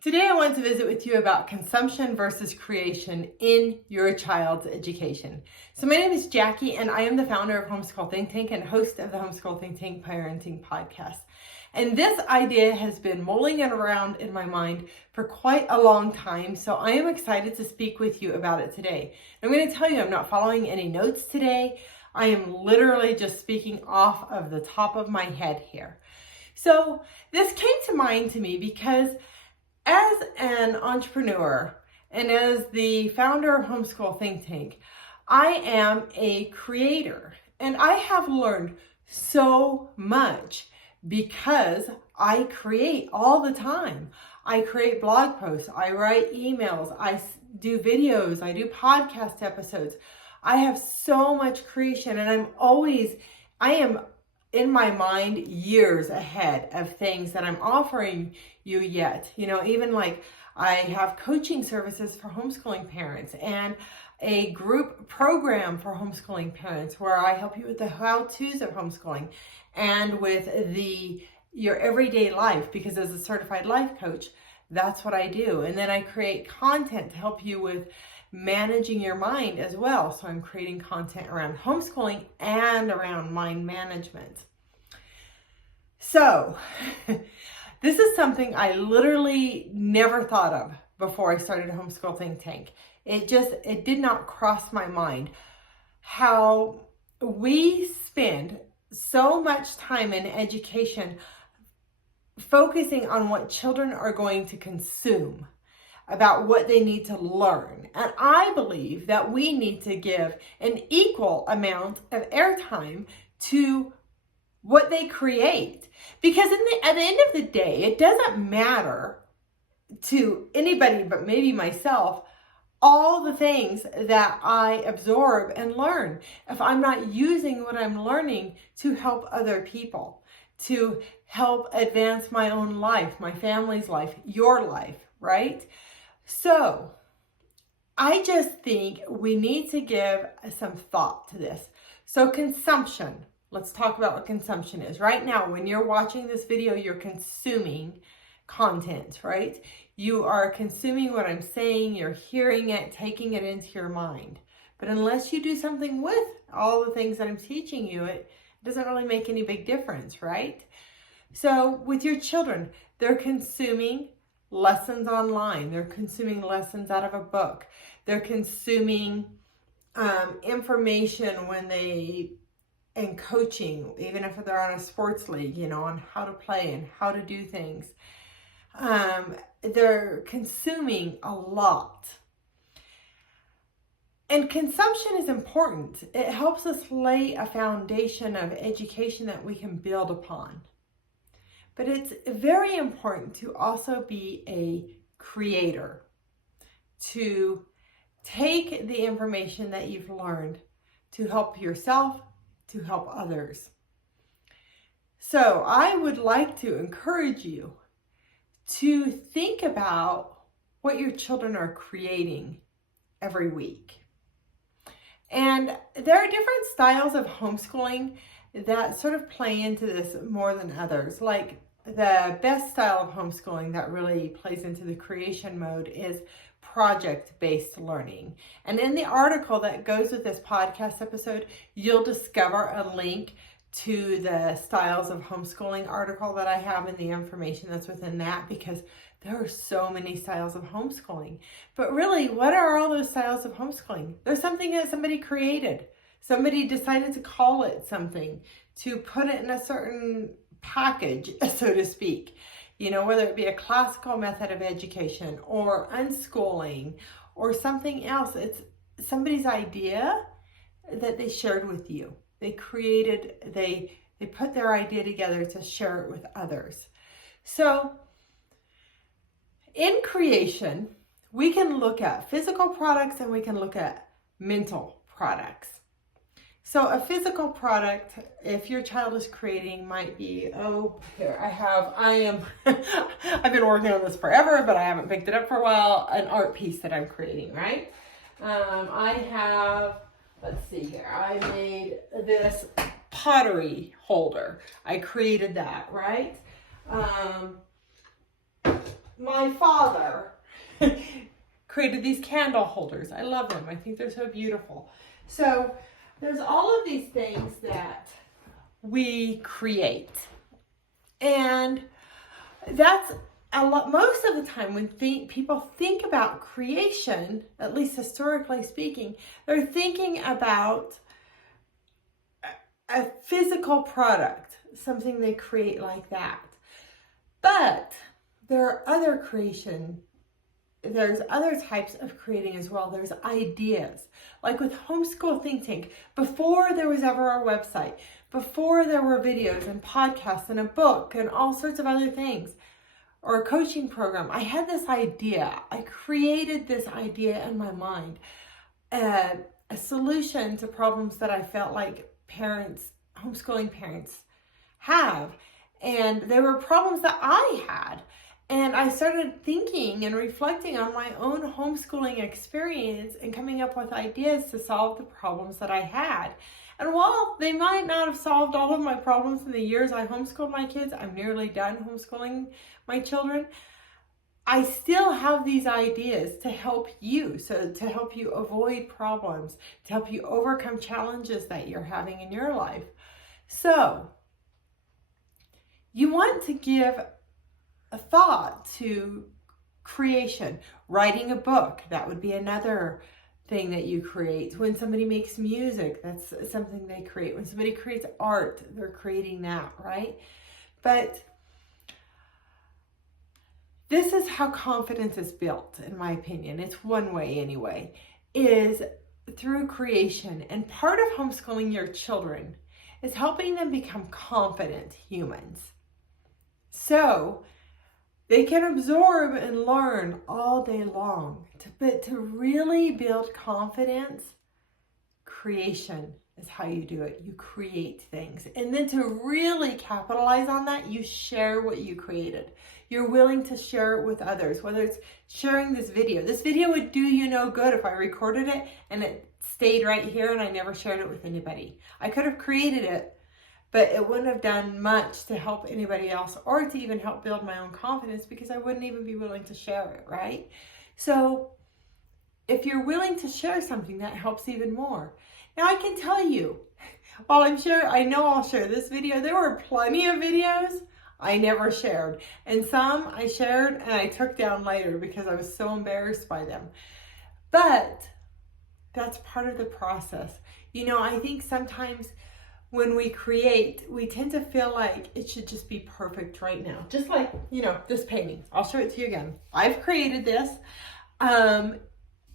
Today I want to visit with you about consumption versus creation in your child's education. So my name is Jackie and I am the founder of Homeschool ThinkTank and host of the Homeschool ThinkTank Parenting Podcast. And this idea has been mulling around in my mind for quite a long time, so I am excited to speak with you about it today. I'm going to tell you I'm not following any notes today. I am literally just speaking off of the top of my head here. So this came to mind to me because as an entrepreneur and as the founder of Homeschool ThinkTank, I am a creator and I have learned so much because I create all the time. I create blog posts, I write emails, I do videos, I do podcast episodes. I have so much creation and I am in my mind years ahead of things that I'm offering you yet. Even like I have coaching services for homeschooling parents and a group program for homeschooling parents where I help you with the how-tos of homeschooling and with your everyday life, because as a certified life coach, that's what I do. And then I create content to help you with managing your mind as well. So I'm creating content around homeschooling and around mind management. So this is something I literally never thought of before I started Homeschool ThinkTank. It did not cross my mind how we spend so much time in education focusing on what children are going to consume, about what they need to learn. And I believe that we need to give an equal amount of airtime to what they create. Because at the end of the day, it doesn't matter to anybody but maybe myself all the things that I absorb and learn if I'm not using what I'm learning to help other people, to help advance my own life, my family's life, your life, right? So I just think we need to give some thought to this. So consumption, let's talk about what consumption is. Right now, when you're watching this video, you're consuming content, right? You are consuming what I'm saying, you're hearing it, taking it into your mind. But unless you do something with all the things that I'm teaching you, it doesn't really make any big difference, right? So with your children, they're consuming lessons online. They're consuming lessons out of a book. They're consuming information and coaching, even if they're on a sports league, on how to play and how to do things. They're consuming a lot. And consumption is important. It helps us lay a foundation of education that we can build upon. But it's very important to also be a creator, to take the information that you've learned to help yourself, to help others. So I would like to encourage you to think about what your children are creating every week. And there are different styles of homeschooling that sort of play into this more than others. Like the best style of homeschooling that really plays into the creation mode is project-based learning. And in the article that goes with this podcast episode, you'll discover a link to the styles of homeschooling article that I have and the information that's within that, because there are so many styles of homeschooling. But really, what are all those styles of homeschooling? There's something that somebody created. Somebody decided to call it something, to put it in a certain package, so to speak. Whether it be a classical method of education or unschooling or something else. It's somebody's idea that they shared with you. They put their idea together to share it with others. So in creation, we can look at physical products and we can look at mental products. So a physical product, if your child is creating, might be, I've been working on this forever, but I haven't picked it up for a while, an art piece that I'm creating, right? Let's see here, I made this pottery holder. I created that, right? my father created these candle holders. I love them. I think they're so beautiful. So there's all of these things that we create. And that's a lot. Most of the time when people think about creation, at least historically speaking, they're thinking about a physical product, something they create like that. But there are there's other types of creating as well. There's ideas. Like with Homeschool ThinkTank, before there was ever a website, before there were videos and podcasts and a book and all sorts of other things, or a coaching program, I had this idea. I created this idea in my mind, a solution to problems that I felt like homeschooling parents have. And they were problems that I had. And I started thinking and reflecting on my own homeschooling experience and coming up with ideas to solve the problems that I had. And while they might not have solved all of my problems in the years I homeschooled my kids, I'm nearly done homeschooling my children, I still have these ideas to help you. So to help you avoid problems, to help you overcome challenges that you're having in your life. So you want to give a thought to creation. Writing a book, that would be another thing that you create. When somebody makes music, that's something they create. When somebody creates art, they're creating that, right? But this is how confidence is built, in my opinion. It's one way anyway, is through creation. And part of homeschooling your children is helping them become confident humans. So they can absorb and learn all day long. But to really build confidence, creation is how you do it. You create things. And then to really capitalize on that, you share what you created. You're willing to share it with others, whether it's sharing this video. This video would do you no good if I recorded it and it stayed right here and I never shared it with anybody. I could have created it, but it wouldn't have done much to help anybody else or to even help build my own confidence because I wouldn't even be willing to share it, right? So if you're willing to share something, that helps even more. Now I can tell you, while I know I'll share this video, there were plenty of videos I never shared. And some I shared and I took down later because I was so embarrassed by them. But that's part of the process. You know, I think sometimes when we create, we tend to feel like it should just be perfect right now. Just like, you know, this painting. I'll show it to you again. I've created this, and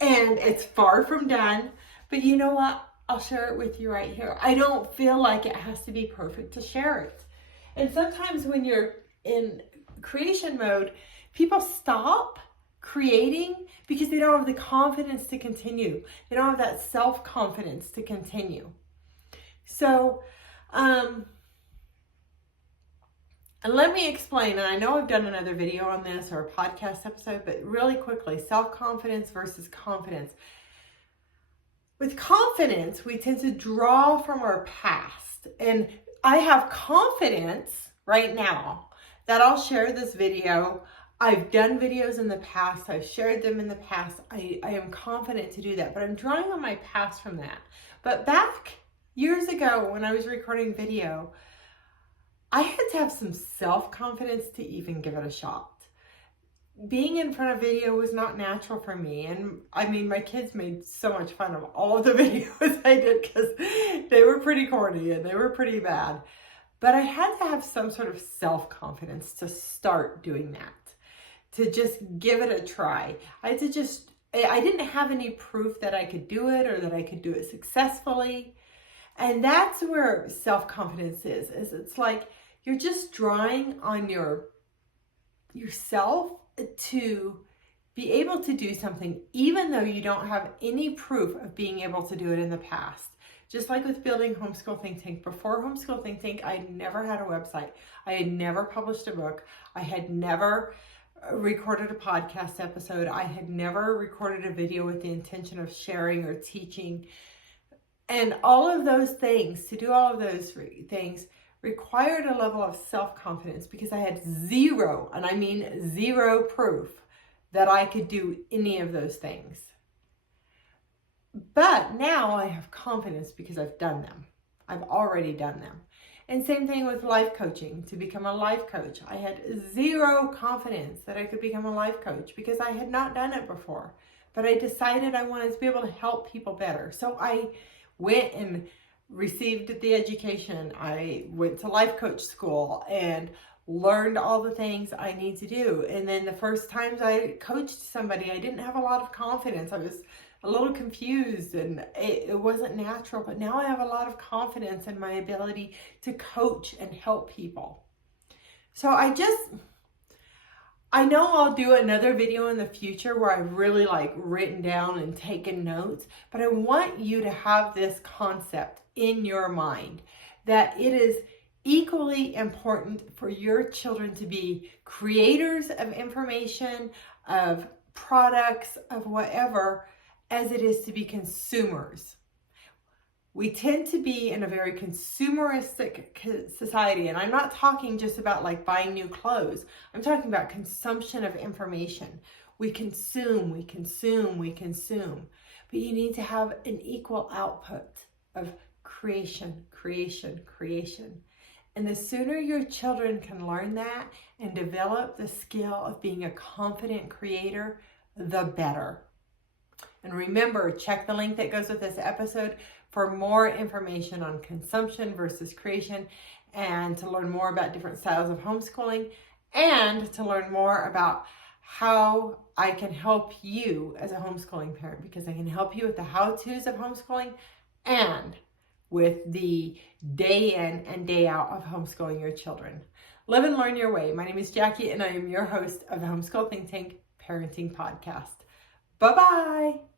it's far from done, but you know what? I'll share it with you right here. I don't feel like it has to be perfect to share it. And sometimes when you're in creation mode, people stop creating because they don't have the confidence to continue. They don't have that self-confidence to continue. So, and let me explain, and I know I've done another video on this or a podcast episode, but really quickly, self-confidence versus confidence. With confidence, we tend to draw from our past, and I have confidence right now that I'll share this video. I've done videos in the past. I've shared them in the past. I am confident to do that, but I'm drawing on my past from that. But back years ago when I was recording video, I had to have some self-confidence to even give it a shot. Being in front of video was not natural for me. And I mean, my kids made so much fun of all of the videos I did because they were pretty corny and they were pretty bad. But I had to have some sort of self-confidence to start doing that, to just give it a try. I didn't have any proof that I could do it or that I could do it successfully. And that's where self-confidence is it's like you're just drawing on yourself to be able to do something, even though you don't have any proof of being able to do it in the past. Just like with building Homeschool ThinkTank. Before Homeschool ThinkTank, I never had a website. I had never published a book. I had never recorded a podcast episode. I had never recorded a video with the intention of sharing or teaching. And all of those things, to do all of those things, required a level of self-confidence because I had zero, and I mean zero proof that I could do any of those things. But now I have confidence because I've done them. I've already done them. And same thing with life coaching. To become a life coach, I had zero confidence that I could become a life coach because I had not done it before. But I decided I wanted to be able to help people better. So I went and received the education. I went to life coach school and learned all the things I need to do. And then the first times I coached somebody, I didn't have a lot of confidence. I was a little confused and it wasn't natural, but now I have a lot of confidence in my ability to coach and help people. So I know I'll do another video in the future where I've really written down and taken notes, but I want you to have this concept in your mind that it is equally important for your children to be creators of information, of products, of whatever, as it is to be consumers. We tend to be in a very consumeristic society, and I'm not talking just about buying new clothes. I'm talking about consumption of information. We consume. But you need to have an equal output of creation. And the sooner your children can learn that and develop the skill of being a confident creator, the better. And remember, check the link that goes with this episode for more information on consumption versus creation, and to learn more about different styles of homeschooling, and to learn more about how I can help you as a homeschooling parent, because I can help you with the how-tos of homeschooling and with the day in and day out of homeschooling your children. Live and learn your way. My name is Jackie, and I am your host of the Homeschool Think Tank Parenting Podcast. Bye-bye.